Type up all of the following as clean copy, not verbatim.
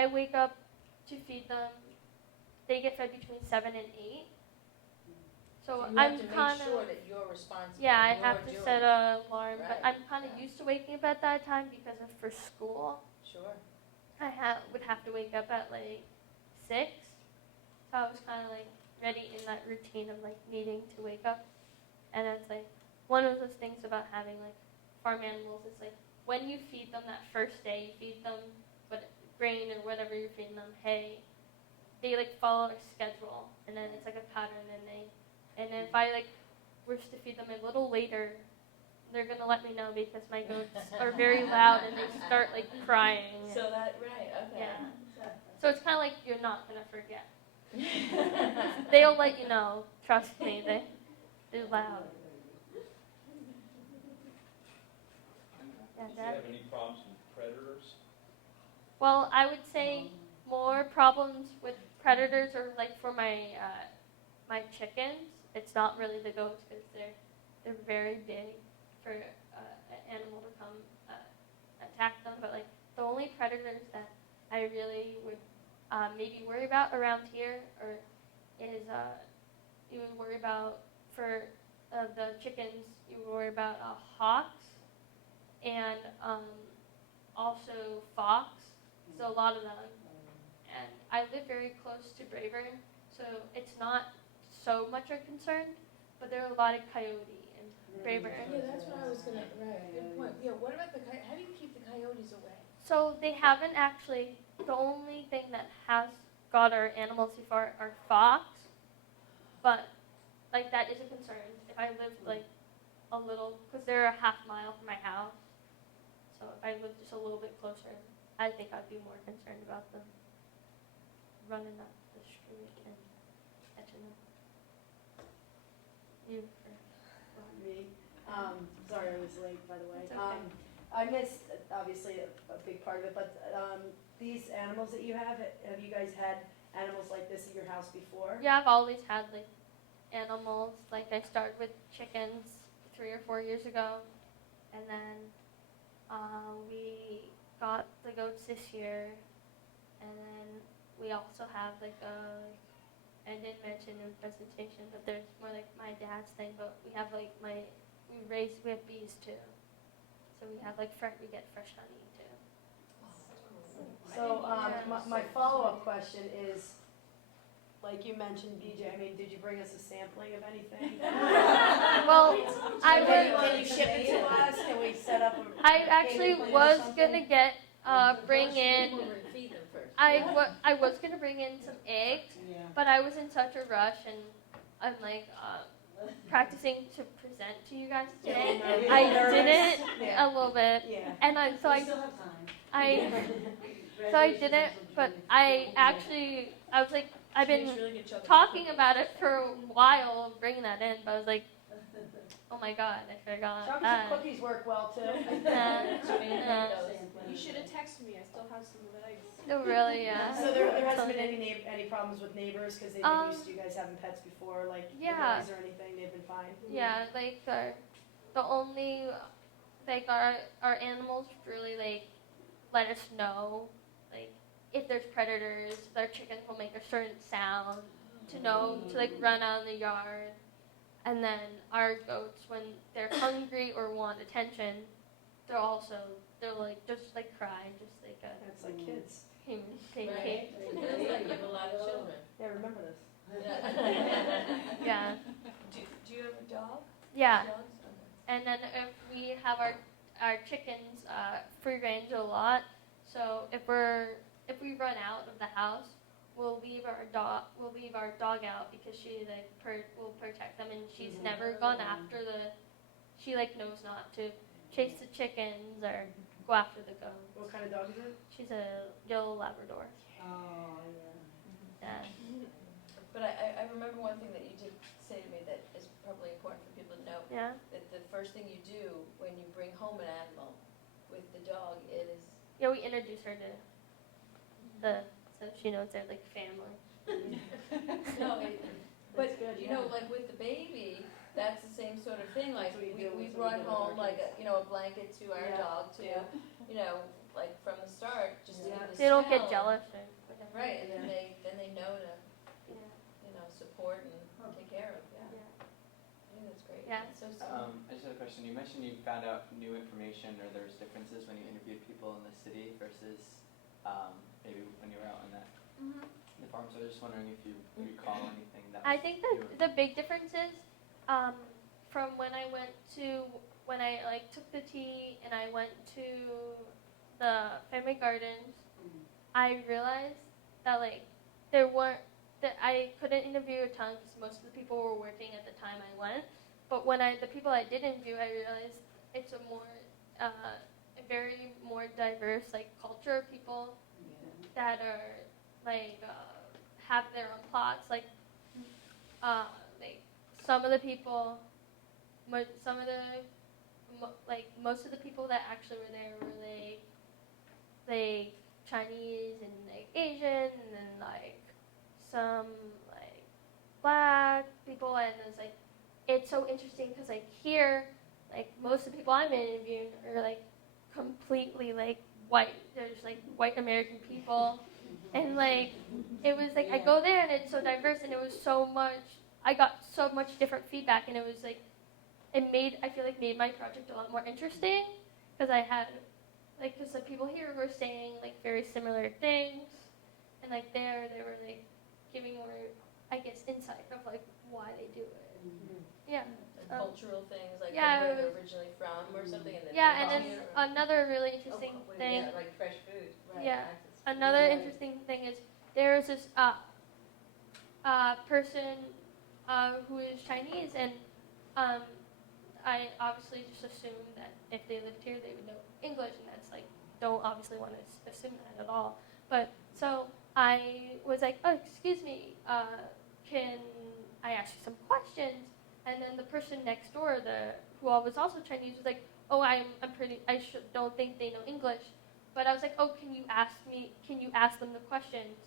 I wake up to feed them. They get fed between 7 and 8. So you I'm have to kind make sure of, that you're responsible. yeah, I you're have to doing set it. an alarm, but Right, I'm kind of yeah. used to waking up at that time because of for school. Sure. I would have to wake up at like 6, so I was kind of like ready in that routine of like needing to wake up. And it's like one of those things about having like farm animals. It's like when you feed them that first day, you feed them grain or whatever you're feeding them, hay. They like follow a schedule, and then it's like a pattern. And then if I like wish to feed them a little later, they're gonna let me know because my goats are very loud and they start like crying. So that, right, okay. Yeah. So it's kind of like you're not gonna forget. They'll let you know. Trust me, they're loud. Do you have any problems with predators? Well, I would say more problems with predators are like for my chickens. It's not really the goats because they're very big for an animal to come attack them. But like the only predators that I really would maybe worry about around here is you would worry about for the chickens. You would worry about hawks and also fox. So a lot of them. And I live very close to Braeburn, so it's not so much a concern, but there are a lot of coyote in Braeburn. Yeah, that's what I was gonna, right, good point. Yeah, what about how do you keep the coyotes away? So they haven't actually, the only thing that has got our animals so far are fox, but like that is a concern. If I lived like a little, because they're a half mile from my house, so if I lived just a little bit closer, I think I'd be more concerned about them running up the street and catching them. You first. Me? Sorry I was late, by the way. It's okay. I missed, obviously, a big part of it, but these animals that you have you guys had animals like this at your house before? Yeah, I've always had like animals. Like I started with chickens 3 or 4 years ago, and then we got the goats this year, and then we also have like I didn't mention in the presentation, but there's more like my dad's thing, but we have like we have bees too. So we have like we get fresh honey too. So my follow-up question is, like you mentioned, BJ, I mean, did you bring us a sampling of anything? Well, Can you ship it to us? Can we set up a I actually payment plan or was something? gonna bring in. Feed them first. I was gonna bring in some eggs, but I was in such a rush, and I'm like practicing to present to you guys today. I didn't a little bit, Yeah. and I still have time. so I didn't, but I was like I've been talking about it for a while, bringing that in, but I was like, oh my god, I forgot Chocolate that. chip cookies work well too. Yeah. You should have texted me. I still have some of those. No, really, yeah. So there hasn't been any problems with neighbors because they've been used to you guys having pets before, like Yeah. the boys or anything. They've been fine. Yeah, like the only like our animals really like let us know like if there's predators. Their chickens will make a certain sound to know to like run out in the yard, and then our goats when they're hungry or want attention, they'll like just like cry just like a It's like kids. human Right. It feels like you have a lot of children. Yeah, remember this. Yeah. Do you have a dog? Yeah. Dogs? And then if we have our chickens free range a lot, so if we run out of the house, we'll leave our dog out because she like will protect them, and she's never gone after she like knows not to chase the chickens or go after the goats. What kind of dog is it? She's a yellow Labrador. Oh, Yeah. But I remember one thing that you did say to me that is probably important for people to know, Yeah. that the first thing you do when you bring home an animal with the dog is... Yeah, we introduce her to so she knows they're like family. No, but good, you know, like with the baby, that's the same sort of thing. Like That's what you do we with brought the home other like a blanket to our Yeah. dog to, Yeah. like from the start, just to Yeah. get the They don't smell. get jealous or whatever. Right, and then they know to, Yeah. support and take care of, yeah. Yeah. I think that's great. Yeah. It's so I just had a question. You mentioned you found out new information, or there's differences when you interviewed people in the city versus maybe when you were out on that Mhm. the farm. So I was just wondering if you recall anything that. I think the big difference is from when I took the tea and I went to the family gardens, I realized that that I couldn't interview a ton because most of the people were working at the time I went. But when the people I did interview, I realized it's a very more diverse culture of people that are have their own plots. Some of the people, most of the people that actually were there were Chinese and Asian, and then some black people, and it's so interesting because here most of the people I'm interviewing are completely white. They're just white American people, and it was I go there and it's so diverse, and it was so much. I got so much different feedback, and it was I feel made my project a lot more interesting because I had because the people here were saying very similar things, and there they were giving more insight of why they do it. Yeah. cultural things, like yeah, from where it they're was- originally from or something, and then Yeah, they and then here. another really interesting thing. Yeah, like fresh food. Right. Yeah. access. Another interesting thing is there's this person who is Chinese, and I obviously just assumed that if they lived here, they would know English, and that's don't obviously want to assume that at all. But so I was oh, excuse me, can I ask you some questions? And then the person next door, who was also Chinese, was oh, don't think they know English. But I was oh, can you ask them the questions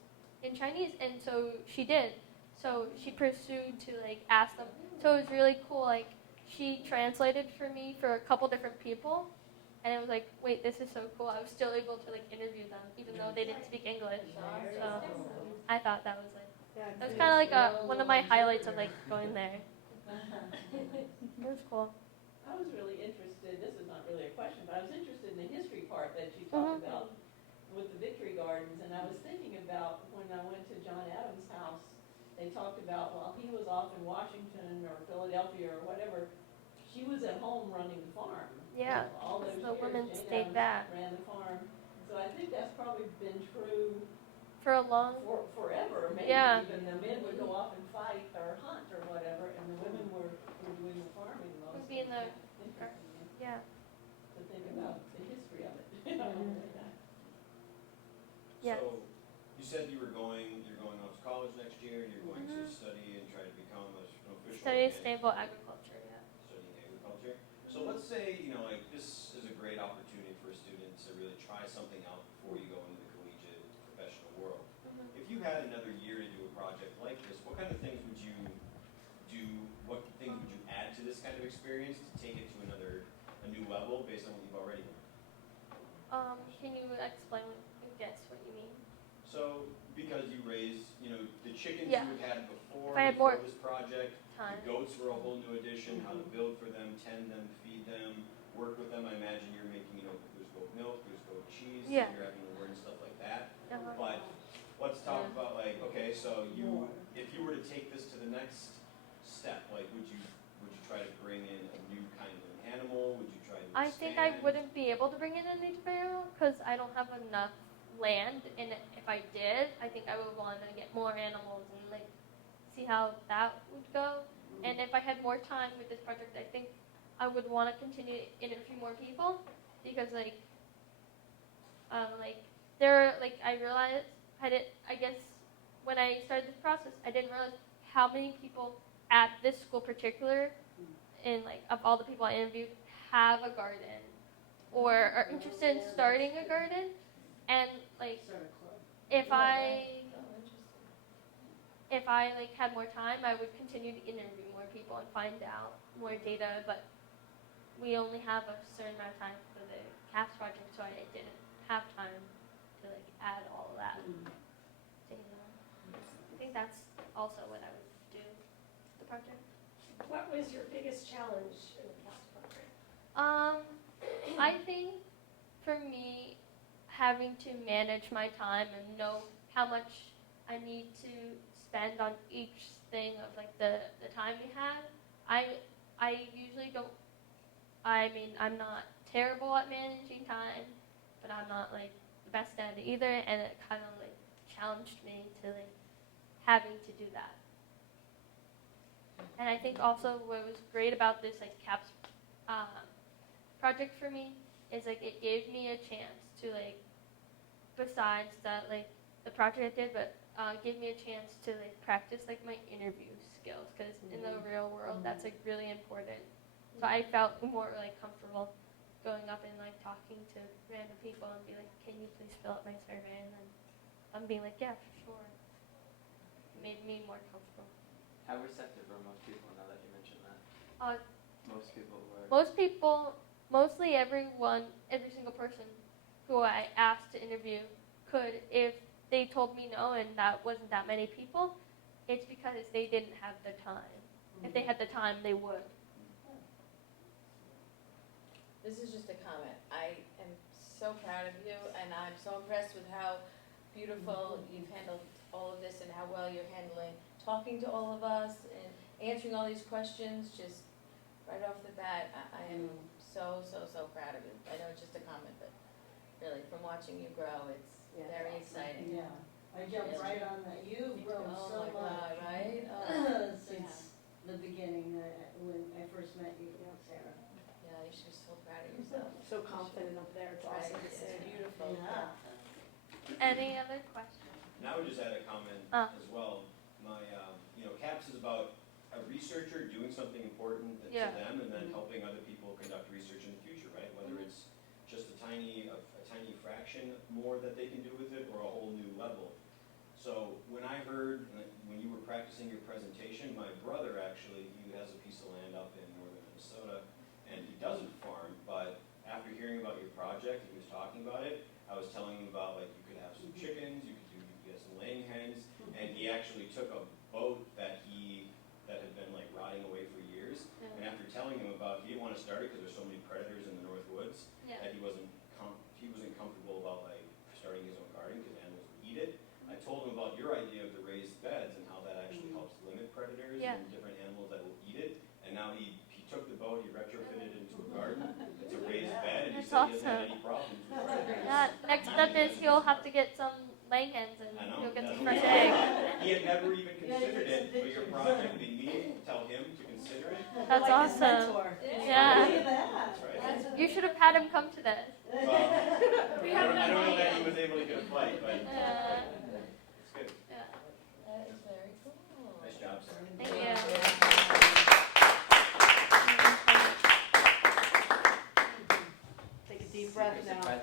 in Chinese? And so she did. So she pursued to ask them. So it was really cool. She translated for me for a couple different people, and it was wait, this is so cool. I was still able to interview them even though they didn't speak English. So I thought that was kind of one of my highlights of going there. It was cool. I was really interested, this is not really a question, but I was interested in the history part that you talked about with the Victory Gardens, and I was thinking about when I went to John Adams' house, they talked about while he was off in Washington or Philadelphia or whatever, she was at home running the farm. Yeah, All those the years, women Jane stayed Addams back ran the farm. So I think that's probably been true for a long. forever. Maybe Yeah. even the men would go off and fight or hunt or whatever, and the women were doing the farming mostly. Would be in the- Interesting Yeah. to think about the history of it. Yes. So, you said you're going off to college next year, and you're going to study and try to become an official Study organic- sustainable agriculture. Yeah. studying agriculture. So let's say, this is a great opportunity for a student to really try something out before you go into the collegiate professional world. If you had another year to do a project like this, what kind of things would you do? What things would you add to this kind of experience to take it to a new level based on what you've already learned? Can you explain? Guess what you mean? So, because you raised, the chickens Yeah. you had before, If I had before more this project, time. the goats were a whole new addition, how to build for them, tend them, feed them, work with them. I imagine you're making, there's goat milk, there's goat cheese, Yeah. you're having to learn stuff like that. Uh-huh. But let's talk about okay, so if you were to take this to the next step, would you try to bring in a new kind of an animal? Would you try to I think I expand? wouldn't be able to bring in a new barrel because I don't have enough land, and if I did, I think I would want to get more animals and see how that would go. And if I had more time with this project, I think I would want to continue to interview more people because I realized I guess when I started this process, I didn't realize how many people at this school particular, and of all the people I interviewed, have a garden or are interested in starting a garden. And if I had more time, I would continue to interview more people and find out more data. But we only have a certain amount of time for the CAPS project, so I didn't. have time to like add all of that. So, I think that's also what I would do with the project. What was your biggest challenge in the CAPS program? I think for me, having to manage my time and know how much I need to spend on each thing of like the time we have, I usually don't. I mean, I'm not terrible at managing time, but I'm not like the best at it either, and it kind of like challenged me to like having to do that. And I think also what was great about this like CAPS project for me is like it gave me a chance to like, besides that like the project I did, but gave me a chance to like practice like my interview skills, because in the real world that's like really important. So I felt more like comfortable going up and like talking to random people and be like, can you please fill out my survey, and then I'm being like, yeah, for sure. It made me more comfortable. How receptive were most people now that you mentioned that? Most people were. Most people, mostly everyone, every single person who I asked to interview could, if they told me no and that wasn't that many people, it's because they didn't have the time. If they had the time, they would. This is just a comment. I am so proud of you, and I'm so impressed with how beautiful you've handled all of this and how well you're handling talking to all of us and answering all these questions. Just right off the bat, I am so proud of you. I know it's just a comment, but really, from watching you grow, it's very exciting. Yeah, I jumped right on that. You've grown so Oh my God, much right? since the beginning, when I first met you, Sarah. Yeah, you should be so proud of yourself. So confident up there, it's awesome to Right, see. it's beautiful. Yeah. Any other questions? And I would just add a comment as well. My, CAPS is about a researcher doing something important to them, and then helping other people conduct research in the future, right? Whether it's just a tiny fraction more that they can do with it, or a whole new level. So when I heard, when you were practicing your presentation, my brother actually, he has a piece of land up in northern Minnesota, and he doesn't farm, but after hearing about your project, he was talking about it, I was telling him about like you could have some chickens, you could get some laying hens, and he actually took a boat that had been like rotting away for years, and after telling him about, he didn't want to start it because there's so many predators in the North Woods, that he wasn't comfortable about like starting his own garden because animals would eat it. I told him about your idea of the raised beds and how that actually helps limit predators and different animals that will eat it, and now he took the boat, he retrofitted it into a garden, it's a raised bed, and he said he hasn't had any problems with predators. Next step is he'll have to get some laying hens and I know, he'll get that's some fresh what he eggs. said. He had never even considered it, but your project made me tell him to consider it. That's Like his awesome. mentor. Yeah. Look at that. That's right. You should have had him come to this. Well, I don't know that he was able to get a flight, but